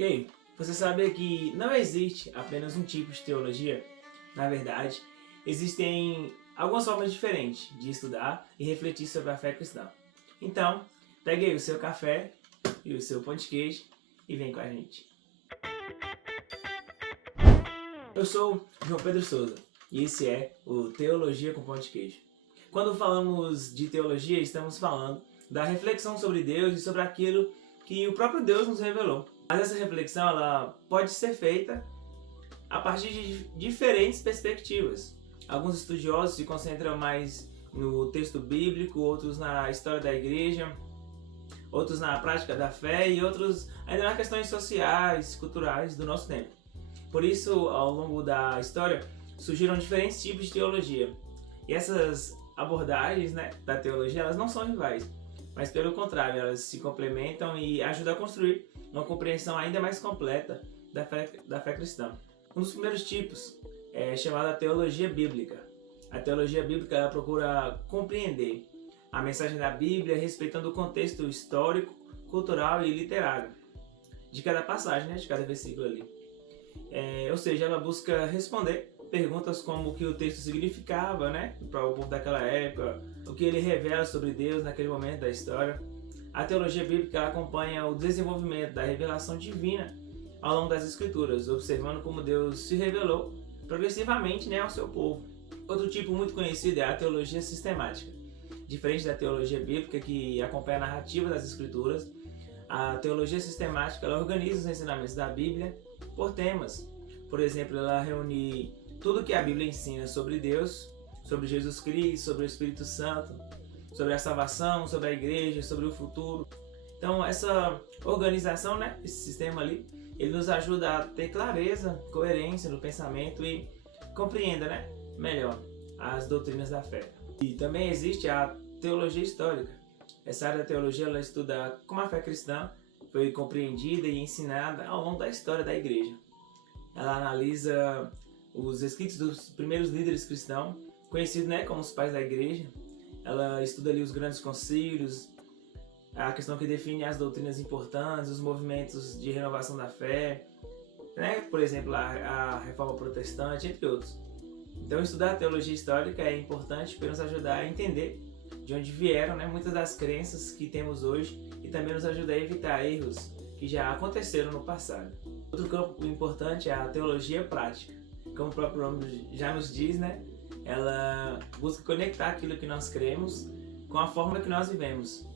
E aí, você sabia que não existe apenas um tipo de teologia? Na verdade, existem algumas formas diferentes de estudar e refletir sobre a fé cristã. Então, pegue aí o seu café e o seu pão de queijo e vem com a gente. Eu sou João Pedro Souza e esse é o Teologia com Pão de Queijo. Quando falamos de teologia, estamos falando da reflexão sobre Deus e sobre aquilo que o próprio Deus nos revelou. Mas essa reflexão ela pode ser feita a partir de diferentes perspectivas. Alguns estudiosos se concentram mais no texto bíblico, outros na história da igreja, outros na prática da fé e outros ainda nas questões sociais, culturais do nosso tempo. Por isso, ao longo da história, surgiram diferentes tipos de teologia. E essas abordagens, da teologia, elas não são rivais, mas pelo contrário, elas se complementam e ajudam a construir uma compreensão ainda mais completa da fé cristã. Um dos primeiros tipos é chamada teologia bíblica. A teologia bíblica ela procura compreender a mensagem da Bíblia respeitando o contexto histórico, cultural e literário de cada passagem, de cada versículo ali. Ou seja, ela busca responder perguntas como o que o texto significava, para o povo daquela época, o que ele revela sobre Deus naquele momento da história. A teologia bíblica ela acompanha o desenvolvimento da revelação divina ao longo das Escrituras, observando como Deus se revelou progressivamente ao seu povo. Outro tipo muito conhecido é a teologia sistemática. Diferente da teologia bíblica, que acompanha a narrativa das Escrituras, a teologia sistemática ela organiza os ensinamentos da Bíblia por temas. Por exemplo, ela reúne tudo que a Bíblia ensina sobre Deus, sobre Jesus Cristo, sobre o Espírito Santo, sobre a salvação, sobre a igreja, sobre o futuro. Então, essa organização, esse sistema ali, ele nos ajuda a ter clareza, coerência no pensamento e compreenda, melhor as doutrinas da fé. E também existe a teologia histórica. Essa área da teologia ela estuda como a fé cristã foi compreendida e ensinada ao longo da história da igreja. Ela analisa os escritos dos primeiros líderes cristãos, conhecidos como os pais da igreja. Ela estuda ali os grandes concílios, a questão que define as doutrinas importantes, os movimentos de renovação da fé, por exemplo, a reforma protestante, entre outros. Então, estudar a teologia histórica é importante para nos ajudar a entender de onde vieram muitas das crenças que temos hoje e também nos ajuda a evitar erros que já aconteceram no passado. Outro campo importante é a teologia prática. Como o próprio nome já nos diz, ela busca conectar aquilo que nós cremos com a forma que nós vivemos.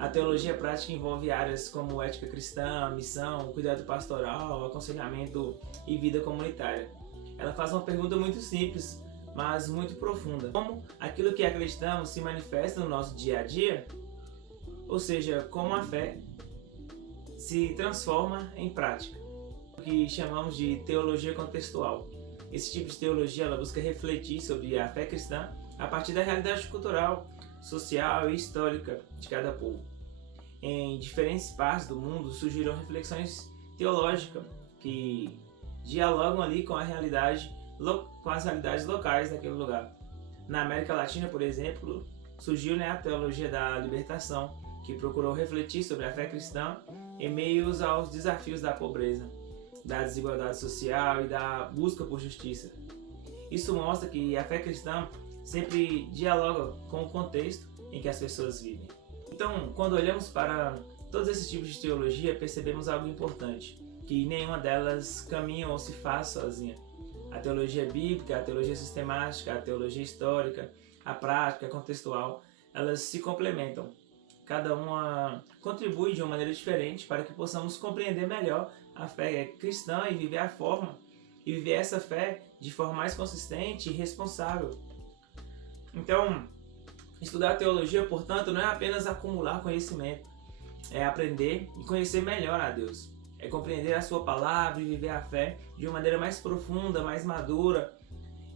A teologia prática envolve áreas como ética cristã, missão, cuidado pastoral, aconselhamento e vida comunitária. Ela faz uma pergunta muito simples, mas muito profunda. Como aquilo que acreditamos se manifesta no nosso dia a dia? Ou seja, como a fé se transforma em prática. O que chamamos de teologia contextual. Esse tipo de teologia ela busca refletir sobre a fé cristã a partir da realidade cultural, social e histórica de cada povo. Em diferentes partes do mundo surgiram reflexões teológicas que dialogam ali com as realidades locais daquele lugar. Na América Latina, por exemplo, surgiu a teologia da libertação, que procurou refletir sobre a fé cristã em meio aos desafios da pobreza, da desigualdade social e da busca por justiça. Isso mostra que a fé cristã sempre dialoga com o contexto em que as pessoas vivem. Então, quando olhamos para todos esses tipos de teologia, percebemos algo importante, que nenhuma delas caminha ou se faz sozinha. A teologia bíblica, a teologia sistemática, a teologia histórica, a prática, a contextual, elas se complementam. Cada uma contribui de uma maneira diferente para que possamos compreender melhor a fé cristã e viver essa fé de forma mais consistente e responsável. Então, estudar teologia, portanto, não é apenas acumular conhecimento, é aprender e conhecer melhor a Deus. É compreender a sua palavra e viver a fé de uma maneira mais profunda, mais madura.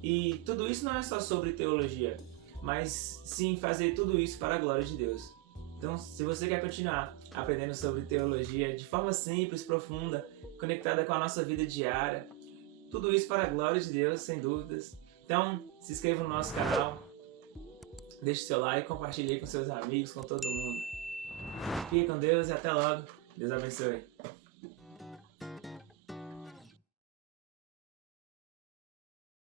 E tudo isso não é só sobre teologia, mas sim fazer tudo isso para a glória de Deus. Então, se você quer continuar aprendendo sobre teologia de forma simples, profunda, conectada com a nossa vida diária, tudo isso para a glória de Deus, sem dúvidas. Então, se inscreva no nosso canal, deixe seu like, compartilhe com seus amigos, com todo mundo. Fique com Deus e até logo. Deus abençoe.